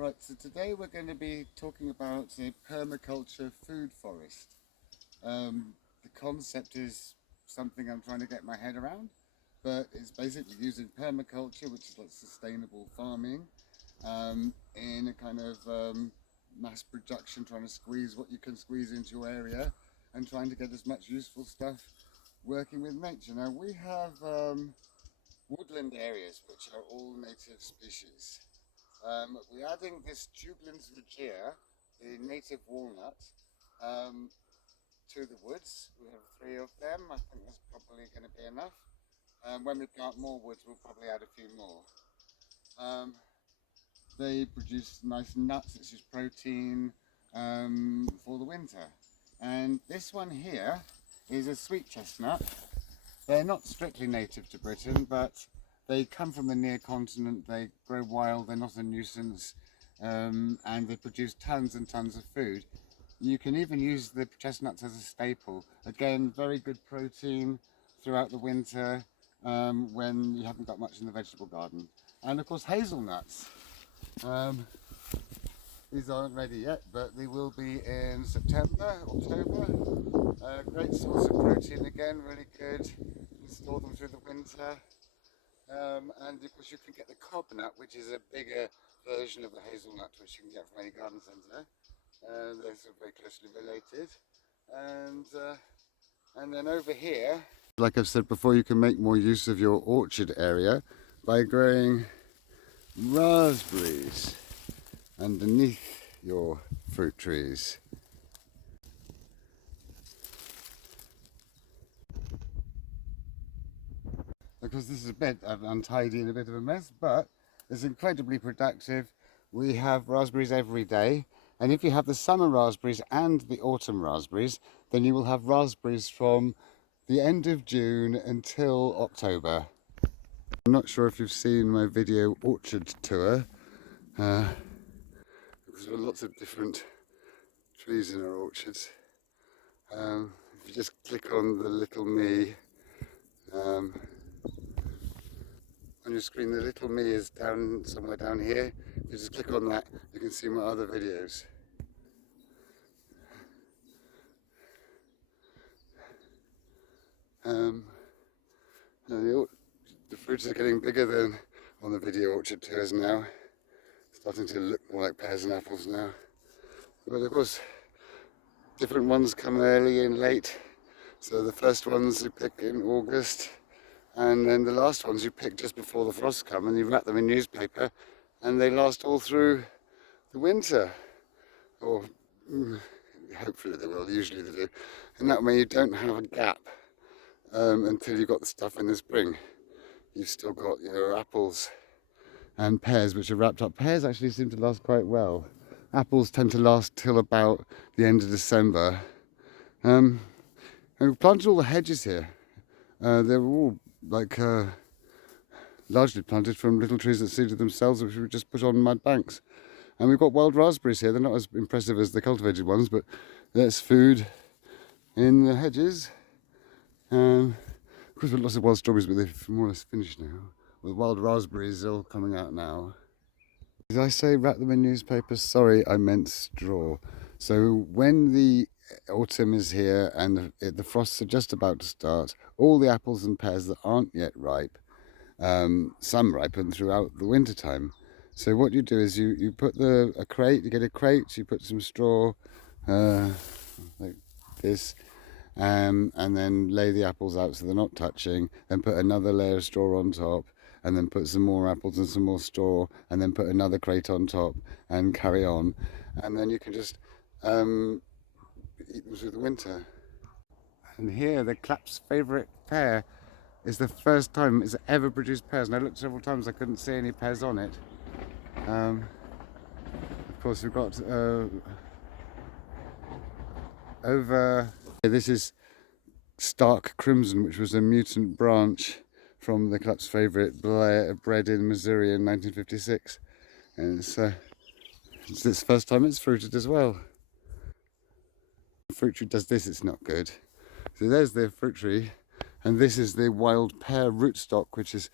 Right, so today we're going to be talking about a permaculture food forest. The concept is something I'm trying to get my head around, but it's basically using permaculture, which is like sustainable farming, in a kind of mass production, trying to squeeze what you can squeeze into your area and trying to get as much useful stuff working with nature. Now we have woodland areas which are all native species. We're adding this Juglans vigea, the native walnut, to the woods. We have 3 of them. I think that's probably going to be enough. When we plant more woods, we'll probably add a few more. They produce nice nuts, which is protein for the winter. And this one here is a sweet chestnut. They're not strictly native to Britain, but they come from the near continent, they grow wild, they're not a nuisance, and they produce tons and tons of food. You can even use the chestnuts as a staple. Again, very good protein throughout the winter when you haven't got much in the vegetable garden. And of course hazelnuts. These aren't ready yet, but they will be in September, October. Great source of protein again, really good. You can store them through the winter. And of course you can get the cob nut, which is a bigger version of the hazelnut, which you can get from any garden centre. They're sort of very closely related. And then over here, like I've said before, you can make more use of your orchard area by growing raspberries underneath your fruit trees. Because this is a bit untidy and a bit of a mess, but it's incredibly productive. We have raspberries every day, and if you have the summer raspberries and the autumn raspberries, then you will have raspberries from the end of June until October. I'm not sure if you've seen my video orchard tour, because there are lots of different trees in our orchards. If you just click on the little me, on your screen, the little me is down somewhere down here. If you just click on that, you can see my other videos. The fruits are getting bigger than on the video orchard tours now. Starting to look more like pears and apples now. But of course, different ones come early and late. So the first ones you pick in August, and then the last ones you pick just before the frosts come, and you wrap them in newspaper, and they last all through the winter. Or hopefully they will, usually they do. And that way you don't have a gap until you've got the stuff in the spring. You've still got your apples and pears, which are wrapped up. Pears actually seem to last quite well. Apples tend to last till about the end of December. And we've planted all the hedges here. They're all largely planted from little trees that seeded themselves, which we just put on mud banks. And we've got wild raspberries here. They're not as impressive as the cultivated ones, but there's food in the hedges. Of course, we've got lots of wild strawberries, but they're more or less finished now. With wild raspberries all coming out now. Did I say wrap them in newspapers? Sorry, I meant straw. So when the autumn is here and the frosts are just about to start, all the apples and pears that aren't yet ripe, some ripen throughout the winter time. So what you do is you put you get a crate, you put some straw like this, and then lay the apples out so they're not touching, then put another layer of straw on top, and then put some more apples and some more straw, and then put another crate on top, and carry on. And then you can just eat them through the winter. And here, the Clapp's favourite pear is the first time it's ever produced pears. And I looked several times, I couldn't see any pears on it. Of course, we've got this is stark crimson, which was a mutant branch from the Clapp's favourite bred in Missouri in 1956. And it's the first time it's fruited as well. The fruit tree does this, it's not good. So there's the fruit tree, and this is the wild pear rootstock, which is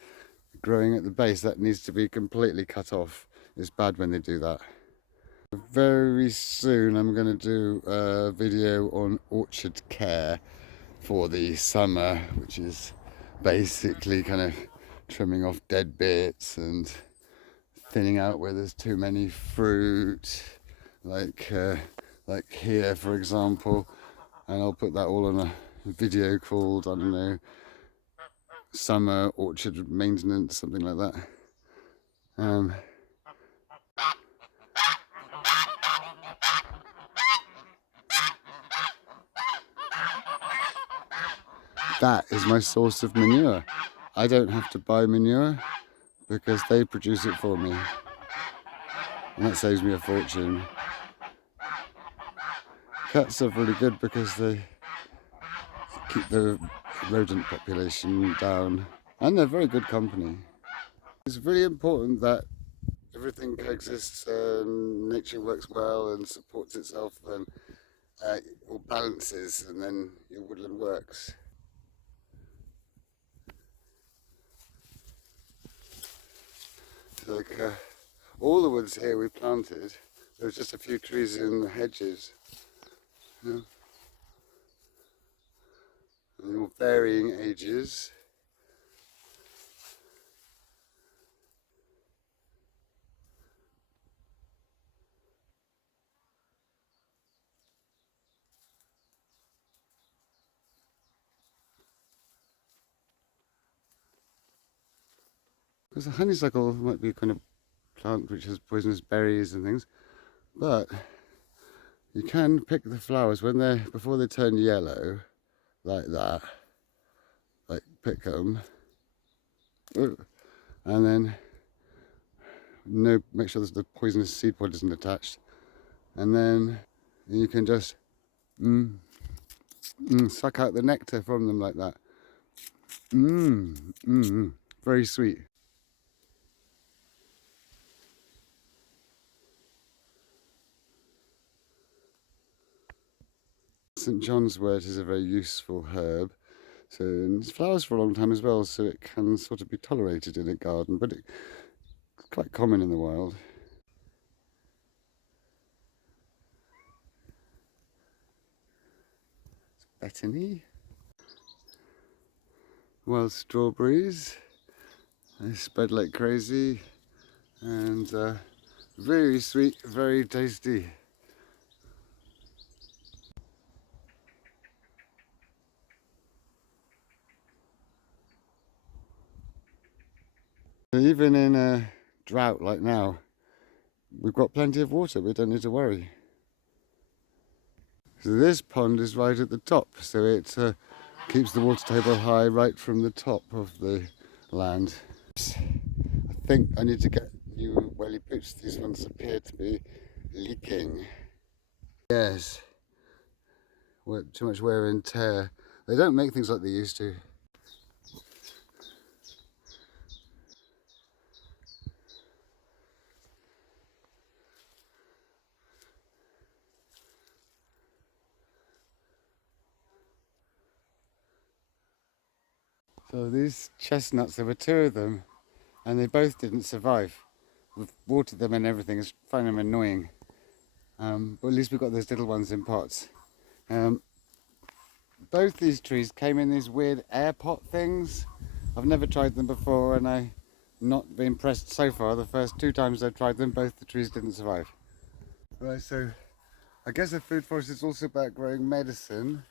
growing at the base. That needs to be completely cut off. It's bad when they do that. Very soon I'm going to do a video on orchard care for the summer, which is basically kind of trimming off dead bits and thinning out where there's too many fruit, like here for example. And I'll put that all on a video called, I don't know, summer orchard maintenance, something like that. That is my source of manure. I don't have to buy manure because they produce it for me, and that saves me a fortune. Cats are really good because they keep the rodent population down, and they're very good company. It's really important that everything coexists and nature works well and supports itself and all balances, and then your woodland works. Like all the woods here we planted, there was just a few trees in the hedges. Yeah. And all varying ages. Because a honeysuckle might be a kind of plant which has poisonous berries and things, but you can pick the flowers when before they turn yellow, like that. Like pick them, and then make sure the poisonous seed pod isn't attached, and then you can just suck out the nectar from them like that. Very sweet. St. John's wort is a very useful herb. So it flowers for a long time as well, so it can sort of be tolerated in a garden, but it's quite common in the wild. It's Bethany. Wild strawberries. They spread like crazy, and very sweet, very tasty. Even in a drought like now, we've got plenty of water, we don't need to worry. So this pond is right at the top, so it keeps the water table high right from the top of the land. I think I need to get new welly boots. These ones appear to be leaking. Yes, too much wear and tear. They don't make things like they used to. So these chestnuts, there were two of them, and they both didn't survive. We've watered them and everything. I find them annoying. But at least we've got those little ones in pots. Both these trees came in these weird air pot things. I've never tried them before, and I've not been impressed so far. The first two times I tried them, both the trees didn't survive. Right, so I guess a food forest is also about growing medicine.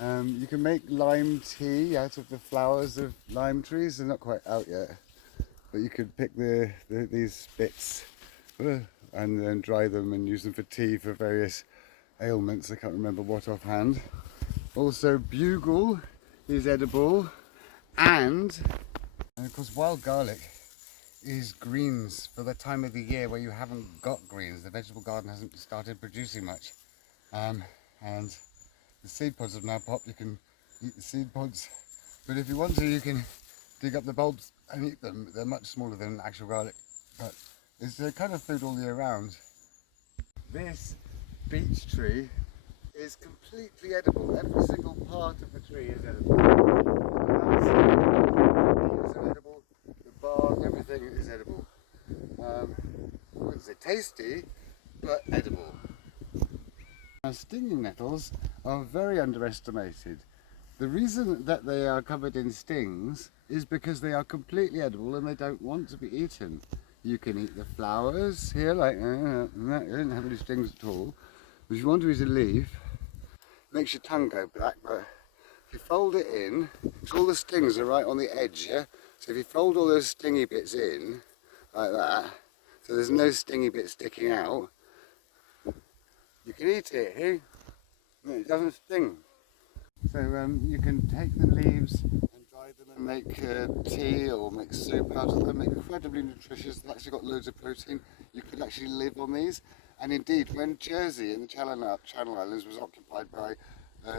You can make lime tea out of the flowers of lime trees. They're not quite out yet, but you could pick these bits and then dry them and use them for tea for various ailments. I can't remember what offhand. Also, bugle is edible, and of course wild garlic is greens for the time of the year where you haven't got greens. The vegetable garden hasn't started producing much, and the seed pods have now popped. You can eat the seed pods, but if you want to, you can dig up the bulbs and eat them. They're much smaller than actual garlic, but it's a kind of food all year round. This beech tree is completely edible. Every single part of the tree is edible. The leaves are edible, the bark, everything is edible. I wouldn't say tasty, but edible. Now, stinging nettles are very underestimated. The reason that they are covered in stings is because they are completely edible and they don't want to be eaten. You can eat the flowers here, like they don't have any stings at all. But if you want to eat a leaf, it makes your tongue go black. But if you fold it in, all the stings are right on the edge, yeah? So if you fold all those stingy bits in, like that, so there's no stingy bit sticking out, you can eat it, eh? It doesn't sting. So you can take the leaves and dry them and make tea or make soup out of them. Incredibly nutritious. They've actually got loads of protein. You could actually live on these. And indeed, when Jersey in the Channel Islands was occupied by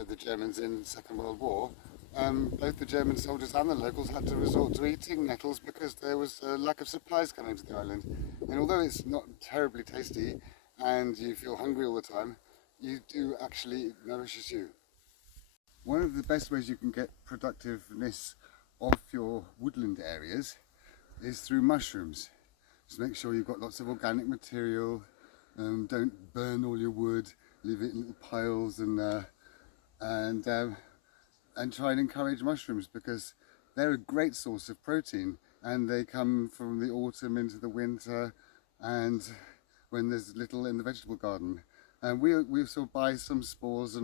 the Germans in the Second World War, both the German soldiers and the locals had to resort to eating nettles because there was a lack of supplies coming to the island. And although it's not terribly tasty and you feel hungry all the time, you do actually, it nourishes you. One of the best ways you can get productiveness of your woodland areas is through mushrooms. Just make sure you've got lots of organic material, don't burn all your wood, leave it in little piles, and try and encourage mushrooms because they're a great source of protein and they come from the autumn into the winter and when there's little in the vegetable garden. And we sort of buy some spores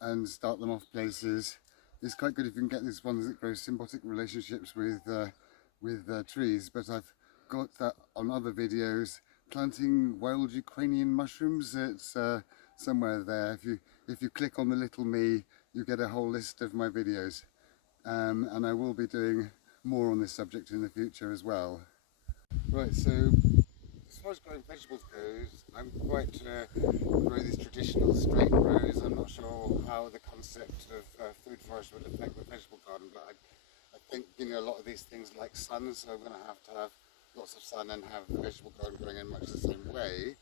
and start them off places. It's quite good if you can get these ones that grow symbiotic relationships with trees, but I've got that on other videos. Planting wild Ukrainian mushrooms, it's somewhere there. If you click on the little me, you get a whole list of my videos. And I will be doing more on this subject in the future as well. Right, so as far as growing vegetables goes, I'm quite grow these traditional straight rows. I'm not sure how the concept of food forest would affect the vegetable garden, but I think a lot of these things like sun, so I'm going to have lots of sun and have the vegetable garden growing in much the same way.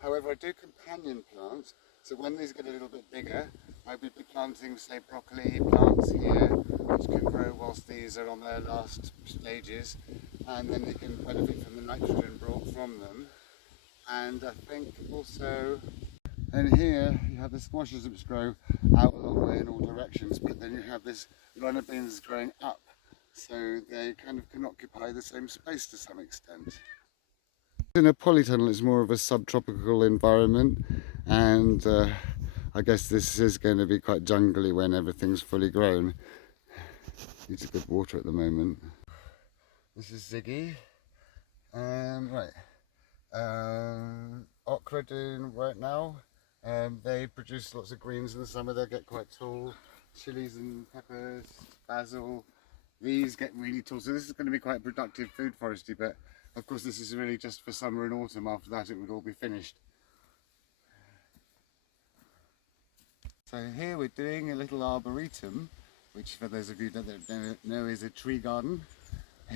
However, I do companion plants, so when these get a little bit bigger, I will be planting, say, broccoli plants here, which can grow whilst these are on their last stages, and then they can benefit from the nitrogen brought from them. And I think also, and here you have the squashes which grow out a long way in all directions, but then you have this runner beans growing up, so they kind of can occupy the same space to some extent. In a polytunnel it's more of a subtropical environment, and I guess this is going to be quite jungly when everything's fully grown. Needs a good water at the moment. This is Ziggy. Right. Okra doing right now. They produce lots of greens in the summer, they get quite tall. Chilies and peppers, basil, these get really tall. So this is going to be quite productive food foresty, but of course this is really just for summer and autumn. After that it would all be finished. So here we're doing a little arboretum, which for those of you that don't know is a tree garden.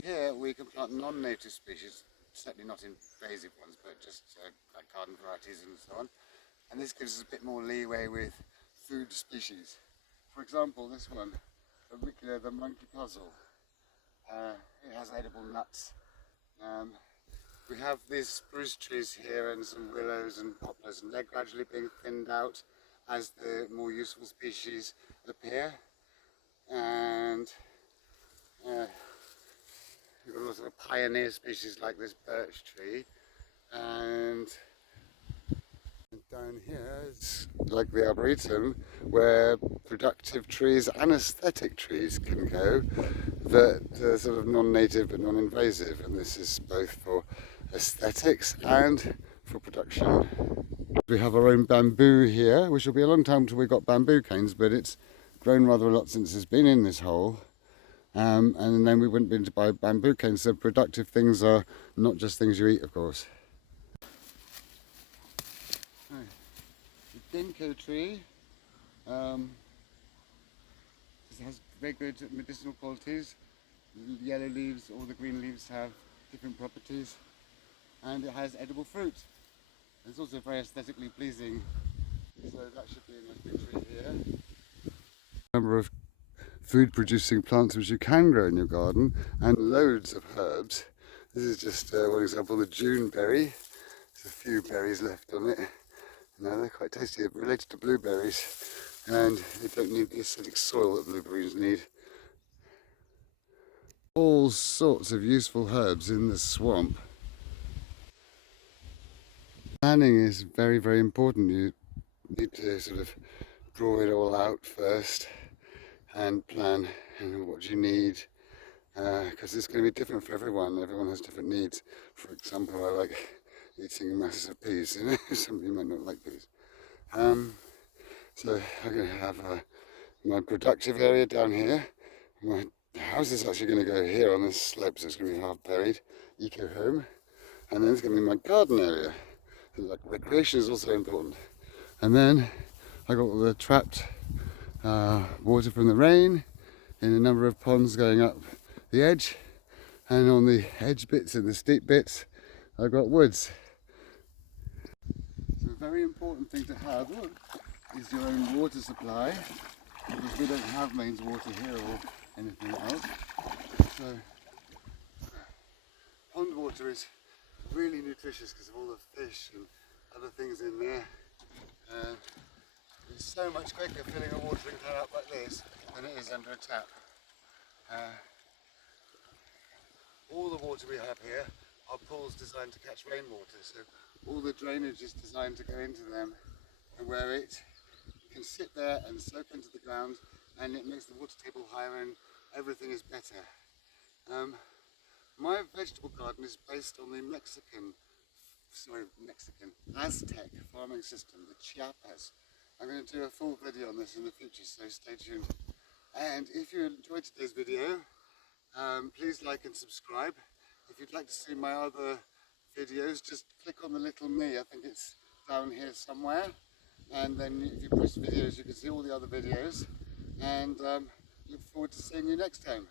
Here we can plant non-native species, certainly not invasive ones, but just like garden varieties and so on. And this gives us a bit more leeway with food species. For example, this one, Auricula, the monkey puzzle. It has edible nuts. We have these spruce trees here and some willows and poplars, and they're gradually being thinned out as the more useful species appear. And you've got also a pioneer species like this birch tree, and down here is like the Arboretum, where productive trees and aesthetic trees can go, that are sort of non-native but non-invasive, and this is both for aesthetics and for production. We have our own bamboo here, which will be a long time until we got bamboo canes, but it's grown rather a lot since it's been in this hole. And then we wouldn't be able to buy bamboo canes, so productive things are not just things you eat, of course. The ginkgo tree has very good medicinal qualities. The yellow leaves or the green leaves have different properties, and it has edible fruit. It's also very aesthetically pleasing, so that should be a nice big tree here. Number of food producing plants which you can grow in your garden, and loads of herbs. This is just one example, the Juneberry. There's a few berries left on it. Now they're quite tasty. They're related to blueberries, and they don't need the acidic soil that blueberries need. All sorts of useful herbs in the swamp. Planning is very, very important. You need to sort of draw it all out first and plan what you need, because it's going to be different for everyone. Everyone has different needs. For example, I like eating masses of peas. You know, some of you might not like peas. So I'm going to have my productive area down here. My house is actually going to go here on this slope, so it's going to be half buried, eco home, and then it's going to be my garden area. So, like, recreation is also important. And then I got all the trapped water from the rain in a number of ponds going up the edge, and on the edge bits and the steep bits I've got woods. So a very important thing to have is your own water supply, because we don't have mains water here or anything else. So pond water is really nutritious because of all the fish and other things in there. It's so much quicker filling a watering can up like this than it is under a tap. All the water we have here are pools designed to catch rainwater, so all the drainage is designed to go into them, and where it can sit there and soak into the ground, and it makes the water table higher and everything is better. My vegetable garden is based on the Aztec farming system, the Chiapas. I'm going to do a full video on this in the future, so stay tuned. And if you enjoyed today's video, please like and subscribe. If you'd like to see my other videos, just click on the little me. I think it's down here somewhere. And then if you press videos, you can see all the other videos. And look forward to seeing you next time.